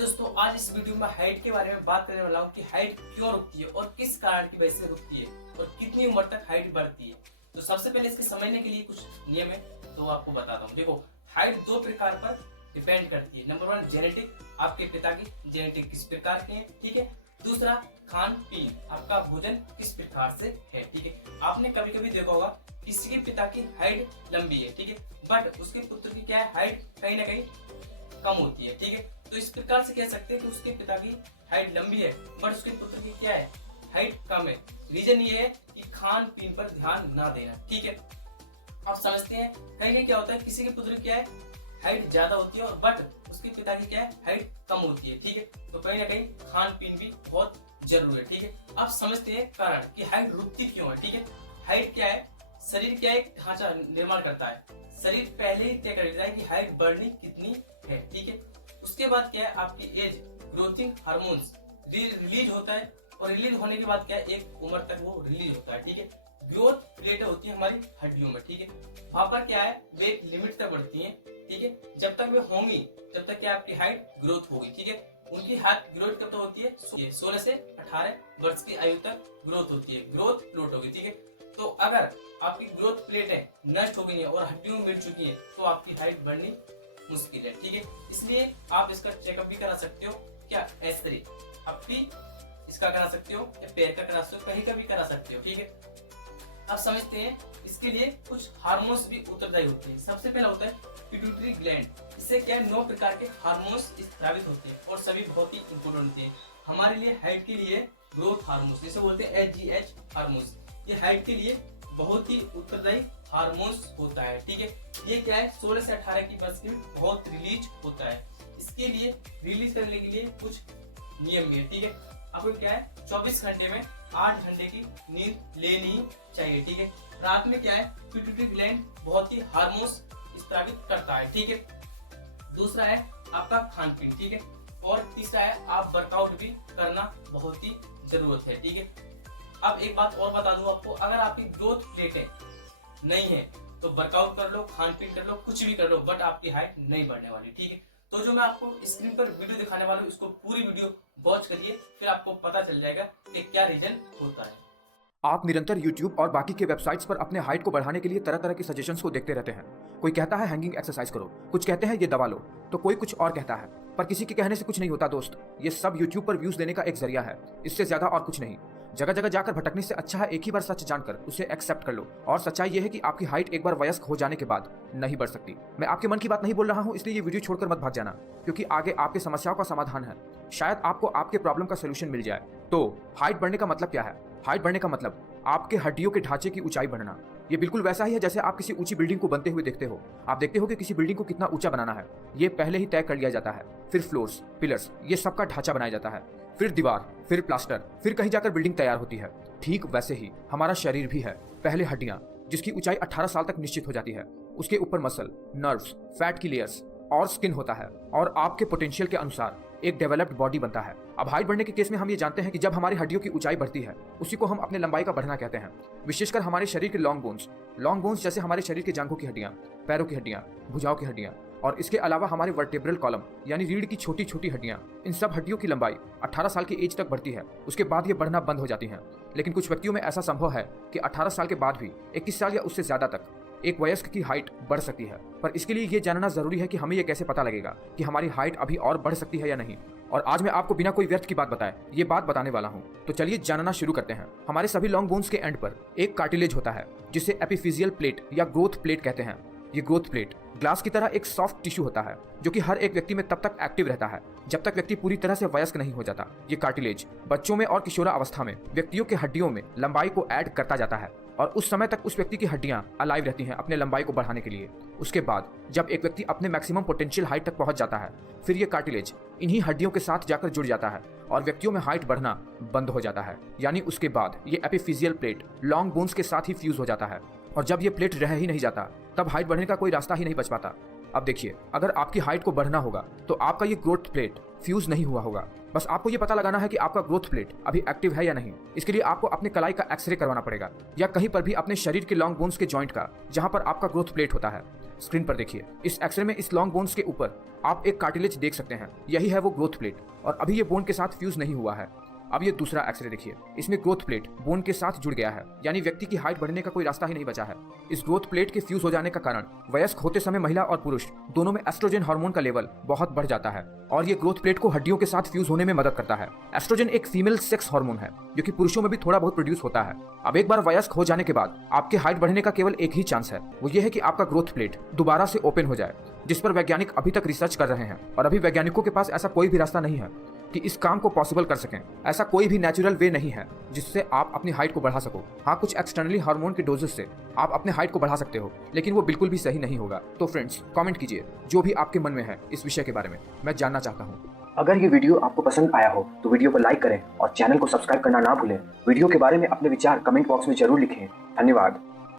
दोस्तों, आज इस वीडियो में हाइट के बारे में बात करने वाला हूँ कि हाइट क्यों रुकती है और किस कारण की वजह से रुकती है और कितनी उम्र तक हाइट बढ़ती है। तो सबसे पहले इसके समझने के लिए कुछ नियम है तो आपको बताता हूँ। देखो, हाइट दो प्रकार पर डिपेंड करती है। नंबर वन, जेनेटिक, आपके पिता की जेनेटिक किस प्रकार के हैं, ठीक है। दूसरा, खान पीन, आपका भोजन किस प्रकार से है, ठीक है। आपने कभी कभी देखा होगा किसी के पिता की हाइट लंबी है, ठीक है, बट उसके पुत्र की क्या है, हाइट कहीं ना कहीं कम होती है, ठीक है। तो इस प्रकार से कह सकते हैं कि उसके पिता की हाइट लंबी है बट उसके पुत्र की क्या है, हाइट कम है। रीजन ये है कि खान पीन पर ध्यान ना देना, ठीक है। आप समझते हैं कहीं कहीं क्या होता है, किसी के पुत्र की क्या है, हाइट ज्यादा होती है और बट उसके पिता की क्या है, हाइट कम होती है, ठीक है। तो कहीं ना कहीं खान पीन भी बहुत जरूरी है, ठीक है। आप समझते हैं कारण कि हाइट रुकती क्यों है, ठीक है। हाइट क्या है, शरीर क्या एक ढांचा निर्माण करता है। शरीर पहले ही तय कर देता है कि हाइट बढ़नी कितनी है, ठीक है। उसके बाद क्या है, आपकी एज ग्रोथिंग हार्मोन्स रिलीज होता है और रिलीज होने के बाद क्या है, एक उम्र तक वो रिलीज होता है, ठीक है। ग्रोथ प्लेट होती है हमारी हड्डियों में, ठीक है। वहां पर क्या है, वे लिमिट तक बढ़ती हैं, ठीक है। जब तक वे होंगी तब तक क्या आपकी हाइट ग्रोथ होगी, ठीक है। उनकी हाइट ग्रोथ कब तक होती है, 16 से 18 वर्ष की आयु तक ग्रोथ होती है, ग्रोथ प्लेट होगी, ठीक है। तो अगर आपकी ग्रोथ प्लेटें नष्ट हो गई है और हड्डियों में मिल चुकी है तो आपकी हाइट बढ़नी मुश्किल है, ठीक है। इसलिए आप इसका चेकअप भी करा सकते हो, क्या एक्सरे आप भी इसका करा सकते हो या पैर का करा सकते हो, कहीं का भी करा सकते हो, ठीक है। आप समझते हैं इसके लिए कुछ हार्मोन्स भी उत्तरदायी होते हैं। सबसे पहला होता है पिट्यूटरी ग्लैंड। इससे क्या है, 9 प्रकार के हार्मोन्स स्रावित होते हैं और सभी बहुत ही इंपोर्टेंट होते हैं हमारे लिए। हाइट के लिए ग्रोथ हार्मोन्स, जिसे बोलते हैं HGH हार्मोन्स, ये हाइट के लिए बहुत ही उत्तरदायी हार्मोन्स होता है, ठीक है। ये क्या है, 16 से 18 की वर्ष में बहुत रिलीज होता है। इसके लिए रिलीज करने के लिए कुछ नियम भी है, ठीक है। आपको क्या है, 24 घंटे में 8 घंटे की नींद लेनी चाहिए, ठीक है। रात में क्या है, पिट्यूटरी ग्लैंड बहुत ही हार्मोन्स स्रावित करता है, ठीक है। दूसरा है आपका खान पीन, ठीक है। और तीसरा है आप वर्कआउट भी करना बहुत ही जरूरत है, ठीक है। अब एक बात और बता दूं आपको, अगर आपकी ग्रोथ प्लेटें नहीं है तो वर्कआउट कर लो, खान पीन कर लो, कुछ भी कर लो, बट आपकी हाइट नहीं बढ़ने वाली, ठीक है। तो जो मैं आपको स्क्रीन पर वीडियो दिखाने वाला हूँ, इसको पूरी वीडियो वॉच करिए, फिर आपको पता चल जाएगा कि क्या रीजन होता है। आप निरंतर YouTube और बाकी के वेबसाइट्स पर अपने हाइट को बढ़ाने के लिए तरह तरह के सजेशंस को देखते रहते हैं। कोई कहता है हैंगिंग एक्सरसाइज करो, कुछ कहते हैं ये दवा लो, तो कोई कुछ और कहता है। पर किसी के कहने से कुछ नहीं होता दोस्त, ये सब YouTube पर व्यूज देने का एक जरिया है, इससे ज्यादा और कुछ नहीं। जगह जगह जाकर भटकने से अच्छा है एक ही बार सच जानकर उसे एक्सेप्ट कर लो। और सच्चाई ये है कि आपकी हाइट एक बार वयस्क हो जाने के बाद नहीं बढ़ सकती। मैं आपके मन की बात नहीं बोल रहा हूँ, इसलिए ये वीडियो छोड़कर मत भाग जाना, क्योंकि आगे आपकी समस्याओं का समाधान है। शायद आपको आपके प्रॉब्लम का सोल्यूशन मिल जाए। तो हाइट बढ़ने का मतलब क्या है? हाइट बढ़ने का मतलब आपके हड्डियों के ढांचे की ऊंचाई बढ़ना। ये बिल्कुल वैसा ही है जैसे आप किसी ऊंची बिल्डिंग को बनते हुए देखते हो। आप देखते हो कि किसी बिल्डिंग को कितना ऊंचा बनाना है, ये पहले ही तय कर लिया जाता है। फिर फ्लोर्स, पिलर्स, ये सबका ढांचा बनाया जाता है, फिर दीवार, फिर प्लास्टर, फिर कहीं जाकर बिल्डिंग तैयार होती है। ठीक वैसे ही हमारा शरीर भी है। पहले हड्डियां, जिसकी ऊंचाई 18 साल तक निश्चित हो जाती है। उसके ऊपर मसल, नर्व्स, फैट की लेयर्स और स्किन होता है, और आपके पोटेंशियल के अनुसार एक डेवलप्ड बॉडी बनता है। अब हाइट बढ़ने के केस में हम ये जानते हैं कि जब हमारी हड्डियों की ऊंचाई बढ़ती है, उसी को हम अपने लंबाई का बढ़ना कहते हैं। विशेषकर हमारे शरीर के लॉन्ग बोन्स जैसे हमारे शरीर के जांघों की हड्डियां, पैरों की हड्डियां, भुजाओं की हड्डियां, और इसके अलावा हमारे वर्टेब्रल कॉलम यानी रीढ़ की छोटी छोटी हड्डियां, इन सब हड्डियों की लंबाई 18 साल की एज तक बढ़ती है। उसके बाद ये बढ़ना बंद हो जाती हैं। लेकिन कुछ व्यक्तियों में ऐसा संभव है कि 18 साल के बाद भी 21 साल या उससे ज्यादा तक एक वयस्क की हाइट बढ़ सकती है। पर इसके लिए ये जानना जरूरी है कि हमें ये कैसे पता लगेगा कि हमारी हाइट अभी और बढ़ सकती है या नहीं। और आज मैं आपको बिना कोई व्यर्थ की बात बताए ये बात बताने वाला हूँ। तो चलिए जानना शुरू करते हैं। हमारे सभी लॉन्ग बोन्स के एंड पर एक कार्टिलेज होता है, जिसे एपिफिजियल प्लेट या ग्रोथ प्लेट कहते हैं। ये ग्रोथ प्लेट ग्लास की तरह एक सॉफ्ट टिश्यू होता है, जो कि हर एक व्यक्ति में तब तक एक्टिव रहता है जब तक व्यक्ति पूरी तरह से वयस्क नहीं हो जाता। ये कार्टिलेज बच्चों में और किशोरा अवस्था में व्यक्तियों के हड्डियों में लंबाई को ऐड करता जाता है, और उस समय तक उस व्यक्ति की हड्डियां अलाइव रहती हैं अपने लंबाई को बढ़ाने के लिए। उसके बाद जब एक व्यक्ति अपने मैक्सिमम पोटेंशियल हाइट तक पहुंच जाता है, फिर ये कार्टिलेज इन्हीं हड्डियों के साथ जाकर जुड़ जाता है और व्यक्तियों में हाइट बढ़ना बंद हो जाता है। यानी उसके बाद ये एपिफिजियल प्लेट लॉन्ग बोन्स के साथ ही फ्यूज हो जाता है, और जब ये प्लेट रह ही नहीं जाता तब हाइट बढ़ने का कोई रास्ता ही नहीं बच पाता। अब देखिए, अगर आपकी हाइट को बढ़ना होगा तो आपका ये ग्रोथ प्लेट फ्यूज नहीं हुआ होगा। बस आपको ये पता लगाना है कि आपका ग्रोथ प्लेट अभी एक्टिव है या नहीं। इसके लिए आपको अपने कलाई का एक्सरे करवाना पड़ेगा, या कहीं पर भी अपने शरीर के लॉन्ग बोन्स के जॉइंट का, जहां पर आपका ग्रोथ प्लेट होता है। स्क्रीन पर देखिए। इस एक्सरे में इस लॉन्ग बोन्स के ऊपर आप एक कार्टिलेज देख सकते हैं। यही है वो ग्रोथ प्लेट, और अभी ये बोन के साथ फ्यूज नहीं हुआ है। अब ये दूसरा एक्सरे देखिए, इसमें ग्रोथ प्लेट बोन के साथ जुड़ गया है, यानी व्यक्ति की हाइट बढ़ने का कोई रास्ता ही नहीं बचा है। इस ग्रोथ प्लेट के फ्यूज हो जाने का कारण वयस्क होते समय महिला और पुरुष दोनों में एस्ट्रोजन हार्मोन का लेवल बहुत बढ़ जाता है, और ये ग्रोथ प्लेट को हड्डियों के साथ फ्यूज होने में मदद करता है। एस्ट्रोजन एक फीमेल सेक्स हार्मोन है जो कि पुरुषों में भी थोड़ा बहुत प्रोड्यूस होता है। अब एक बार वयस्क हो जाने के बाद आपके हाइट बढ़ने का केवल एक ही चांस है, वो ये है कि आपका ग्रोथ प्लेट दोबारा से ओपन हो जाए, जिस पर वैज्ञानिक अभी तक रिसर्च कर रहे हैं, और अभी वैज्ञानिकों के पास ऐसा कोई भी रास्ता नहीं है कि इस काम को पॉसिबल कर सकें। ऐसा कोई भी नेचुरल वे नहीं है जिससे आप अपनी हाइट को बढ़ा सको। हाँ, कुछ एक्सटर्नली हार्मोन के डोजेस से आप अपने हाइट को बढ़ा सकते हो, लेकिन वो बिल्कुल भी सही नहीं होगा। तो फ्रेंड्स, कमेंट कीजिए जो भी आपके मन में है इस विषय के बारे में, मैं जानना चाहता हूँ। अगर ये वीडियो आपको पसंद आया हो तो वीडियो को लाइक करें और चैनल को सब्सक्राइब करना ना भूलें। वीडियो के बारे में अपने विचार कमेंट बॉक्स में जरूर लिखें। धन्यवाद।